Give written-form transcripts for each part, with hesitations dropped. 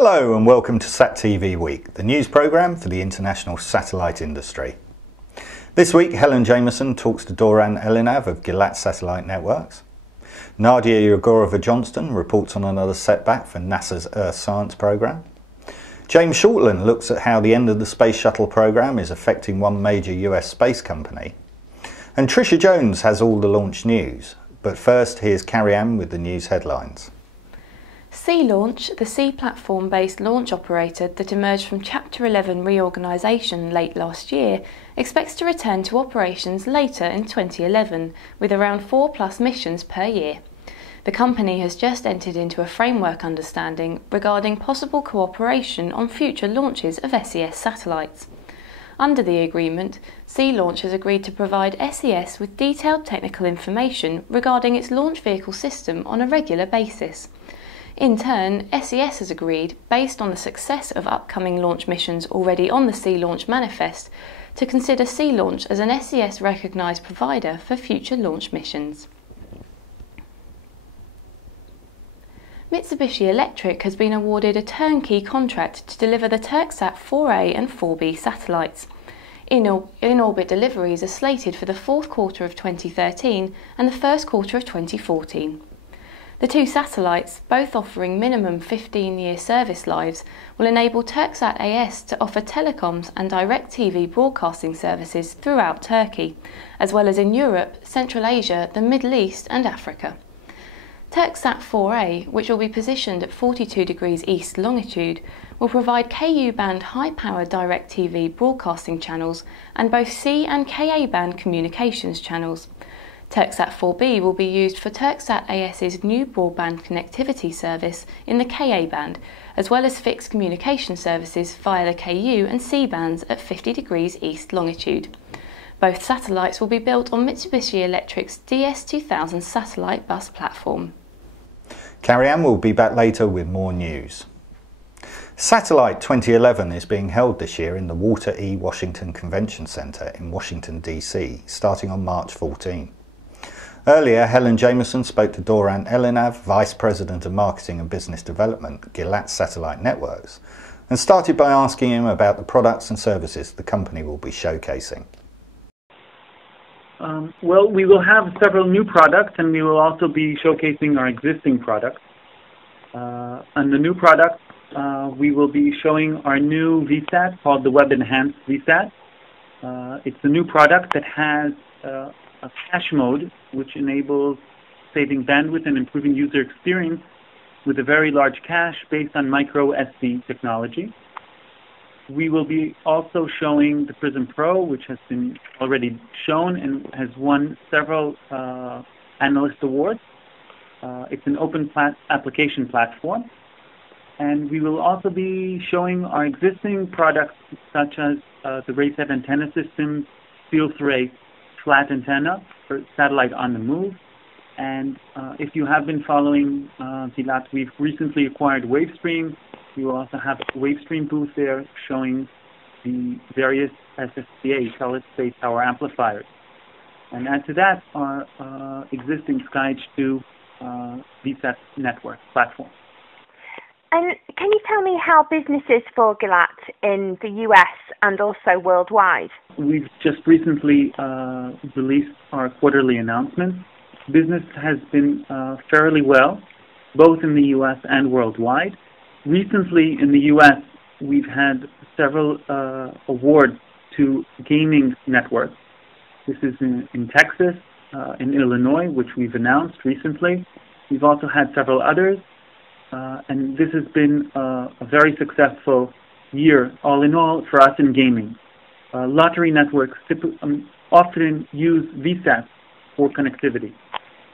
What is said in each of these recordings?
Hello and welcome to SatTV Week, the news programme for the international satellite industry. This week, Helen Jameson talks to Doron Elinav of Gilat Satellite Networks. Nadia Yegorova-Johnston reports on another setback for NASA's Earth Science Programme. James Shortland looks at how the end of the Space Shuttle programme is affecting one major US space company. And Tricia Jones has all the launch news. But first, here's Carrie-Anne with the news headlines. Sea Launch, the sea platform-based launch operator that emerged from Chapter 11 reorganisation late last year, expects to return to operations later in 2011, with around 4+ missions per year. The company has just entered into a framework understanding regarding possible cooperation on future launches of SES satellites. Under the agreement, Sea Launch has agreed to provide SES with detailed technical information regarding its launch vehicle system on a regular basis. In turn, SES has agreed, based on the success of upcoming launch missions already on the Sea Launch manifest, to consider Sea Launch as an SES recognised provider for future launch missions. Mitsubishi Electric has been awarded a turnkey contract to deliver the Turksat 4A and 4B satellites. In-orbit deliveries are slated for the fourth quarter of 2013 and the first quarter of 2014. The two satellites, both offering minimum 15-year service lives, will enable Turksat AS to offer telecoms and direct TV broadcasting services throughout Turkey, as well as in Europe, Central Asia, the Middle East and Africa. Turksat 4A, which will be positioned at 42 degrees east longitude, will provide Ku-band high-power direct TV broadcasting channels and both C and Ka-band communications channels. Turksat 4B will be used for Turksat AS's new broadband connectivity service in the Ka band, as well as fixed communication services via the Ku and C bands at 50 degrees east longitude. Both satellites will be built on Mitsubishi Electric's DS2000 satellite bus platform. Carrie-Anne will be back later with more news. Satellite 2011 is being held this year in the Walter E. Washington Convention Center in Washington, D.C., starting on March 14. Earlier, Helen Jameson spoke to Doron Elinav, Vice President of Marketing and Business Development at Gilat Satellite Networks, and started by asking him about the products and services the company will be showcasing. Well, we will have several new products, and we will also be showcasing our existing products. On the new products, we will be showing our new VSAT called the Web Enhanced VSAT. It's a new product that has a cache mode, which enables saving bandwidth and improving user experience with a very large cache based on micro SD technology. We will be also showing the Prism Pro, which has been already shown and has won several analyst awards. It's an open application platform. And we will also be showing our existing products such as the RaySat antenna systems, Field Array flat antenna for satellite on the move. And if you have been following Gilat, we've recently acquired Wavestream. We will also have a Wavestream booth there showing the various SSPA, solid state power amplifiers. And add to that our existing SkyEdge 2 VSAT network platform. And can you tell me how business is for Gilat in the US and also worldwide? We've just recently released our quarterly announcement. Business has been fairly well, both in the US and worldwide. Recently in the US, we've had several awards to gaming networks. This is in Texas, in Illinois, which we've announced recently. We've also had several others. And this has been a very successful year, all in all, for us in gaming. Lottery networks often use VSATs for connectivity.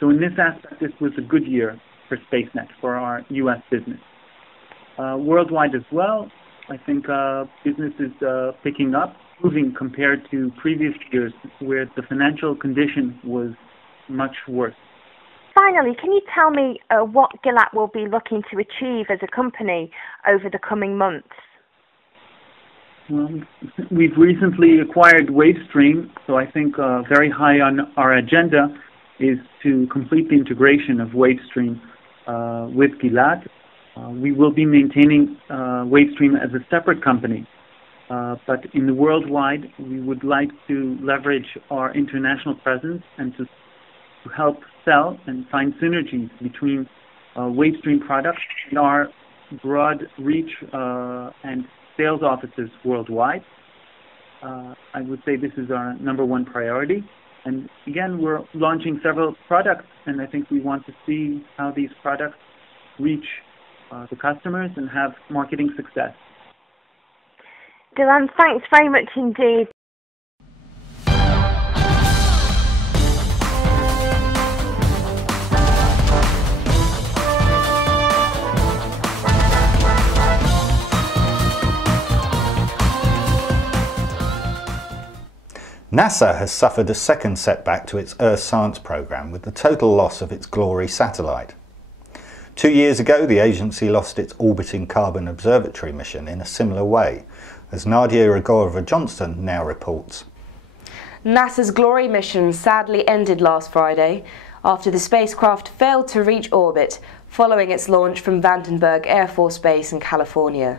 So in this aspect, this was a good year for SpaceNet, for our U.S. business. Worldwide as well, I think business is picking up, improving compared to previous years where the financial condition was much worse. Finally, can you tell me what Gilat will be looking to achieve as a company over the coming months? We've recently acquired Wavestream, so I think very high on our agenda is to complete the integration of Wavestream with Gilat. We will be maintaining Wavestream as a separate company, but in the worldwide, we would like to leverage our international presence and to help sell and find synergies between Wavestream products and our broad reach and sales offices worldwide. I would say this is our number one priority. And again, we're launching several products, and I think we want to see how these products reach the customers and have marketing success. Doron, thanks very much indeed. NASA has suffered a second setback to its Earth science program with the total loss of its Glory satellite. 2 years ago, the agency lost its orbiting carbon observatory mission in a similar way, as Nadia Rigorova-Johnston now reports. NASA's Glory mission sadly ended last Friday after the spacecraft failed to reach orbit following its launch from Vandenberg Air Force Base in California.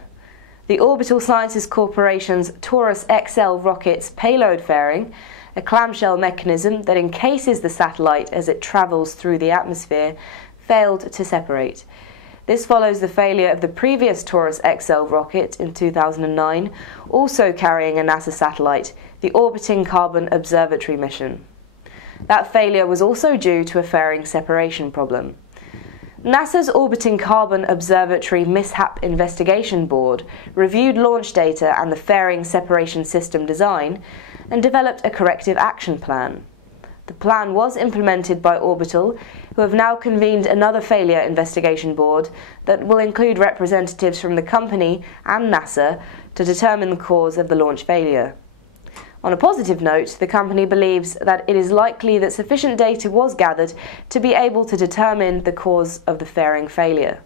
The Orbital Sciences Corporation's Taurus XL rocket's payload fairing, a clamshell mechanism that encases the satellite as it travels through the atmosphere, failed to separate. This follows the failure of the previous Taurus XL rocket in 2009, also carrying a NASA satellite, the Orbiting Carbon Observatory mission. That failure was also due to a fairing separation problem. NASA's Orbiting Carbon Observatory Mishap Investigation Board reviewed launch data and the fairing separation system design and developed a corrective action plan. The plan was implemented by Orbital, who have now convened another failure investigation board that will include representatives from the company and NASA to determine the cause of the launch failure. On a positive note, the company believes that it is likely that sufficient data was gathered to be able to determine the cause of the fairing failure.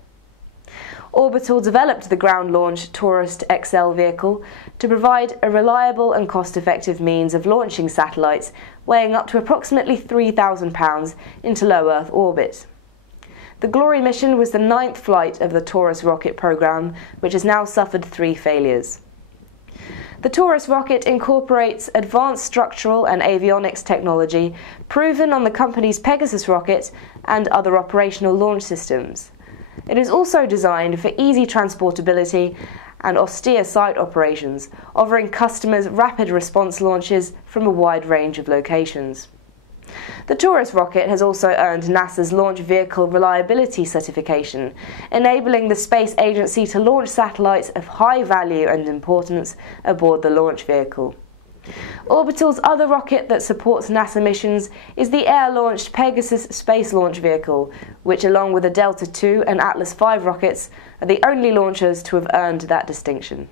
Orbital developed the ground-launched Taurus XL vehicle to provide a reliable and cost-effective means of launching satellites weighing up to approximately 3,000 pounds into low Earth orbit. The Glory mission was the 9th flight of the Taurus rocket program, which has now suffered 3 failures. The Taurus rocket incorporates advanced structural and avionics technology proven on the company's Pegasus rocket and other operational launch systems. It is also designed for easy transportability and austere site operations, offering customers rapid response launches from a wide range of locations. The Taurus rocket has also earned NASA's Launch Vehicle Reliability Certification, enabling the space agency to launch satellites of high value and importance aboard the launch vehicle. Orbital's other rocket that supports NASA missions is the air-launched Pegasus space launch vehicle, which along with the Delta II and Atlas V rockets are the only launchers to have earned that distinction.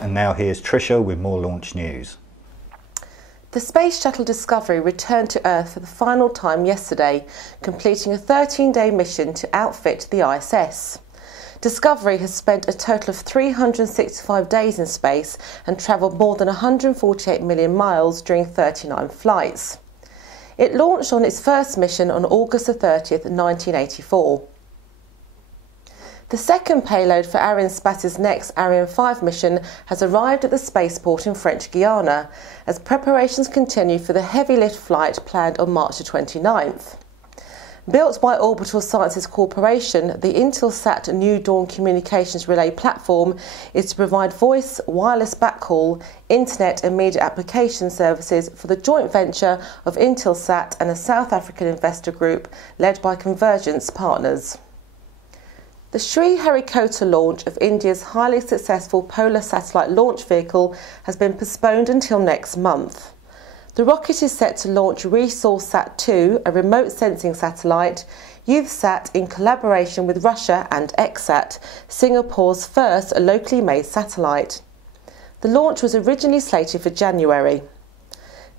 And now here's Tricia with more launch news. The Space Shuttle Discovery returned to Earth for the final time yesterday, completing a 13-day mission to outfit the ISS. Discovery has spent a total of 365 days in space and travelled more than 148 million miles during 39 flights. It launched on its first mission on August 30th, 1984. The second payload for Arianespace's next Ariane 5 mission has arrived at the spaceport in French Guiana as preparations continue for the heavy lift flight planned on March the 29th. Built by Orbital Sciences Corporation, the Intelsat New Dawn communications relay platform is to provide voice, wireless backhaul, internet and media application services for the joint venture of Intelsat and a South African investor group led by Convergence Partners. The Sriharikota launch of India's highly successful Polar Satellite Launch Vehicle has been postponed until next month. The rocket is set to launch ResourceSat-2, a remote sensing satellite, YouthSat in collaboration with Russia, and XSat, Singapore's first locally made satellite. The launch was originally slated for January.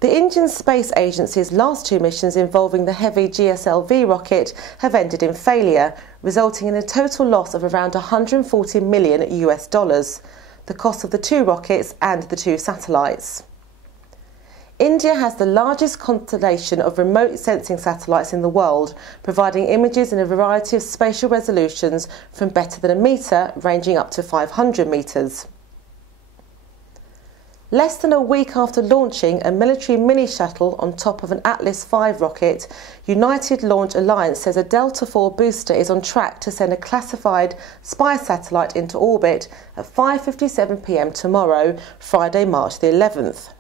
The Indian Space Agency's last 2 missions involving the heavy GSLV rocket have ended in failure, resulting in a total loss of around $140 million, the cost of the 2 rockets and the 2 satellites. India has the largest constellation of remote sensing satellites in the world, providing images in a variety of spatial resolutions from better than a metre ranging up to 500 metres. Less than a week after launching a military mini-shuttle on top of an Atlas V rocket, United Launch Alliance says a Delta IV booster is on track to send a classified spy satellite into orbit at 5:57 p.m. tomorrow, Friday, March the 11th.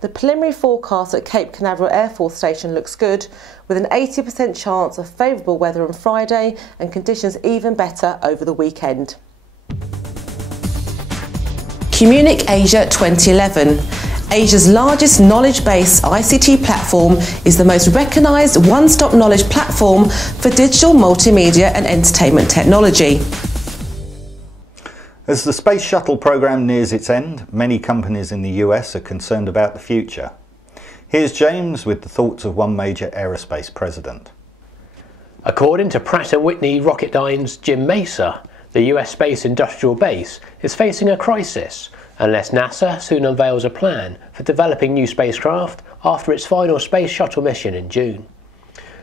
The preliminary forecast at Cape Canaveral Air Force Station looks good, with an 80% chance of favourable weather on Friday and conditions even better over the weekend. Communic Asia 2011. Asia's largest knowledge-based ICT platform is the most recognised one-stop knowledge platform for digital, multimedia and entertainment technology. As the Space Shuttle program nears its end, many companies in the US are concerned about the future. Here's James with the thoughts of one major aerospace president. According to Pratt & Whitney Rocketdyne's Jim Mesa, the US Space Industrial Base is facing a crisis unless NASA soon unveils a plan for developing new spacecraft after its final Space Shuttle mission in June.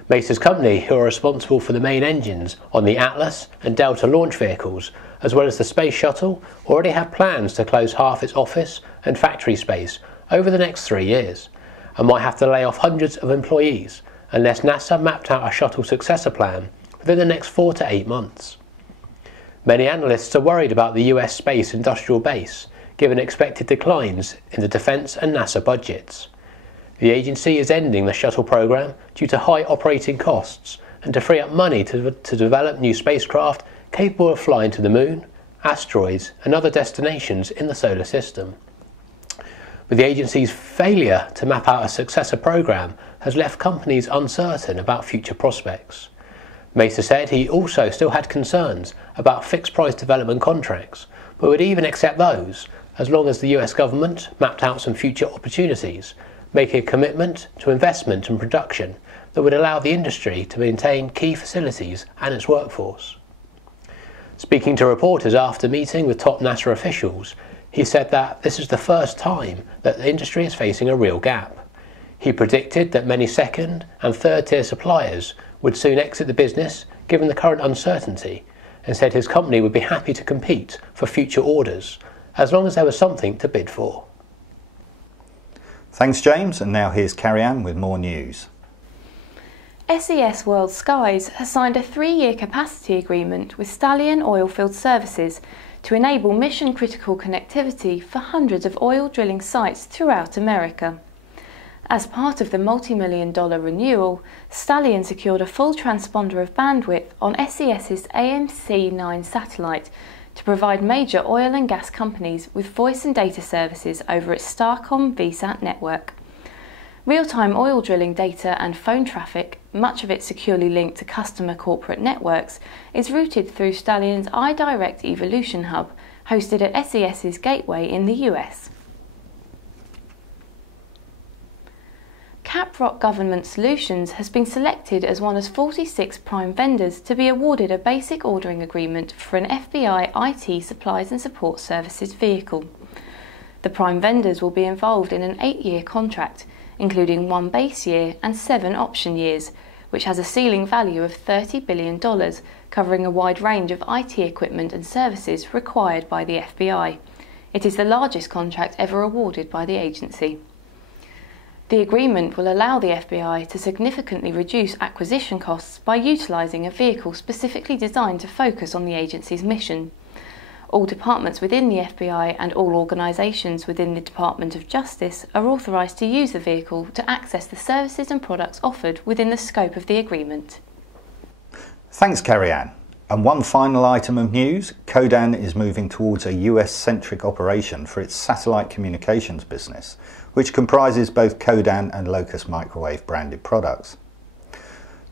Mesa's company, who are responsible for the main engines on the Atlas and Delta launch vehicles, as well as the Space Shuttle, already have plans to close half its office and factory space over the next 3 years, and might have to lay off hundreds of employees unless NASA mapped out a shuttle successor plan within the next 4 to 8 months. Many analysts are worried about the US Space Industrial Base, given expected declines in the defence and NASA budgets. The agency is ending the shuttle program due to high operating costs and to free up money to develop new spacecraft capable of flying to the moon, asteroids and other destinations in the solar system. But the agency's failure to map out a successor program has left companies uncertain about future prospects. Mesa said he also still had concerns about fixed price development contracts, but would even accept those as long as the US government mapped out some future opportunities, making a commitment to investment and production that would allow the industry to maintain key facilities and its workforce. Speaking to reporters after meeting with top NASA officials, he said that this is the first time that the industry is facing a real gap. He predicted that many second and third tier suppliers would soon exit the business given the current uncertainty, and said his company would be happy to compete for future orders as long as there was something to bid for. Thanks James, and now here's Carrie-Anne with more news. SES World Skies has signed a 3-year capacity agreement with Stallion Oilfield Services to enable mission-critical connectivity for hundreds of oil drilling sites throughout America. As part of the multi-million-dollar renewal, Stallion secured a full transponder of bandwidth on SES's AMC-9 satellite to provide major oil and gas companies with voice and data services over its Starcom VSAT network. Real-time oil drilling data and phone traffic, much of it securely linked to customer corporate networks, is routed through Stallion's iDirect Evolution Hub, hosted at SES's Gateway in the US. CapRock Government Solutions has been selected as one of 46 prime vendors to be awarded a basic ordering agreement for an FBI IT supplies and support services vehicle. The prime vendors will be involved in an 8-year contract, including 1 base year and 7 option years, which has a ceiling value of $30 billion, covering a wide range of IT equipment and services required by the FBI. It is the largest contract ever awarded by the agency. The agreement will allow the FBI to significantly reduce acquisition costs by utilising a vehicle specifically designed to focus on the agency's mission. All departments within the FBI and all organisations within the Department of Justice are authorised to use the vehicle to access the services and products offered within the scope of the agreement. Thanks Carrie-Anne. And one final item of news, Codan is moving towards a US-centric operation for its satellite communications business, which comprises both Codan and Locus Microwave branded products.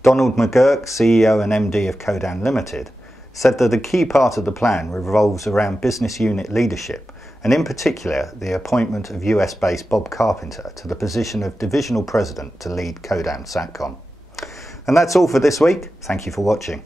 Donald McGurk, CEO and MD of Codan Limited, said that a key part of the plan revolves around business unit leadership, and in particular the appointment of US-based Bob Carpenter to the position of Divisional President to lead Codan Satcom. And that's all for this week. Thank you for watching.